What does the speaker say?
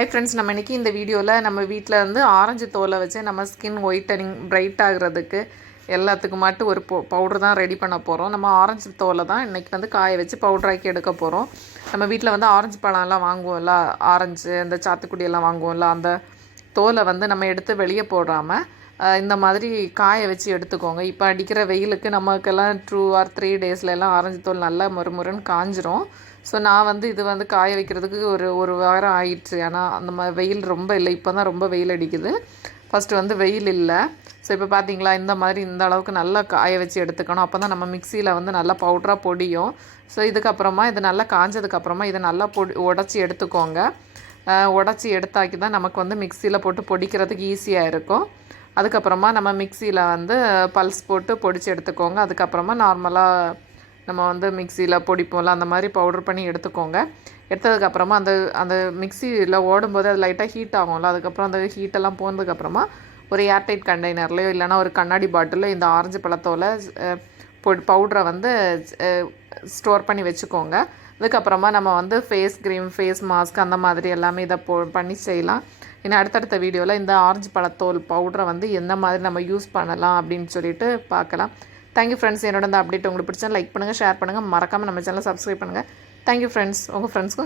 Hi friends, நம்ம இன்றைக்கி இந்த வீடியோவில் நம்ம வீட்டில் வந்து ஆரஞ்சு தோலை வச்சு நம்ம ஸ்கின் ஒயிட்டனிங் பிரைட் ஆகிறதுக்கு எல்லாத்துக்கும் மட்டும் ஒரு பவுடர் தான் ரெடி பண்ண போகிறோம். நம்ம ஆரஞ்சு தோலை தான் இன்றைக்கி வந்து காய வச்சு பவுடராக்கி எடுக்க போகிறோம். நம்ம வீட்டில் வந்து ஆரஞ்சு பழம்லாம் வாங்குவோம்ல, ஆரஞ்சு இந்த சாத்துக்குடியெல்லாம் வாங்குவோம்ல, அந்த தோலை வந்து நம்ம எடுத்து வெளியே போடாமல் இந்த மாதிரி காய வச்சு எடுத்துக்கோங்க. இப்போ அடிக்கிற வெயிலுக்கு நமக்கெல்லாம் 2 or 3 டேஸ்லலாம் ஆரஞ்சு தோல் நல்லா முறுமுறுன்னு காஞ்சிரும். ஸோ நான் வந்து இது வந்து காய வைக்கிறதுக்கு ஒரு வாரம் ஆயிடுச்சு. ஆனால் அந்த மாதிரி வெயில் ரொம்ப இல்லை, இப்போ தான் ரொம்ப வெயில் அடிக்குது. ஃபஸ்ட்டு வந்து வெயில் இல்லை. ஸோ இப்போ பார்த்தீங்களா, இந்த மாதிரி இந்த அளவுக்கு நல்லா காய வச்சு எடுத்துக்கணும். அப்போ தான் நம்ம மிக்சியில் வந்து நல்லா பவுட்ராக பொடியும். ஸோ இதுக்கப்புறமா இது நல்லா காஞ்சதுக்கப்புறமா இதை நல்லா உடச்சி எடுத்துக்கோங்க. உடச்சி எடுத்தாக்கி தான் நமக்கு வந்து மிக்சியில் போட்டு பொடிக்கிறதுக்கு ஈஸியாக இருக்கும். அதுக்கப்புறமா நம்ம மிக்சியில் வந்து பல்ஸ் போட்டு பொடிச்சு எடுத்துக்கோங்க. அதுக்கப்புறமா நார்மலாக நம்ம வந்து மிக்சியில் பொடிப்போம்ல, அந்த மாதிரி பவுட்ரு பண்ணி எடுத்துக்கோங்க. எடுத்ததுக்கப்புறமா அந்த மிக்சியில் ஓடும்போது அது லைட்டாக ஹீட் ஆகும்ல, அதுக்கப்புறம் அந்த ஹீட்டெல்லாம் போனதுக்கப்புறமா ஒரு ஏர்டைட் கண்டெய்னர்லையோ இல்லைனா ஒரு கண்ணாடி பாட்டிலில் இந்த ஆரஞ்சு பழத்தோல பவுட்ரை வந்து ஸ்டோர் பண்ணி வச்சுக்கோங்க. அதுக்கப்புறமா நம்ம வந்து ஃபேஸ் க்ரீம், ஃபேஸ் மாஸ்க் அந்த மாதிரி எல்லாமே இதை பண்ணி செய்யலாம். இன்னும் அடுத்தடுத்த வீடியோவில் இந்த ஆரஞ்சு பழத்தோல் பவுடரை வந்து எந்த மாதிரி நம்ம யூஸ் பண்ணலாம் அப்படின்னு சொல்லிட்டு பார்க்கலாம். Thank you friends. என்னோட இந்த அப்டேட் உங்களுக்கு பிடிச்சா லைக் பண்ணுங்கள், ஷேர் பண்ணுங்கள், மறக்காமல் நம்ம சேனலை சப்ஸ்கிரைப் பண்ணுங்கள். Thank you friends. உங்கள் ஃப்ரெண்ட்ஸ்க்கும்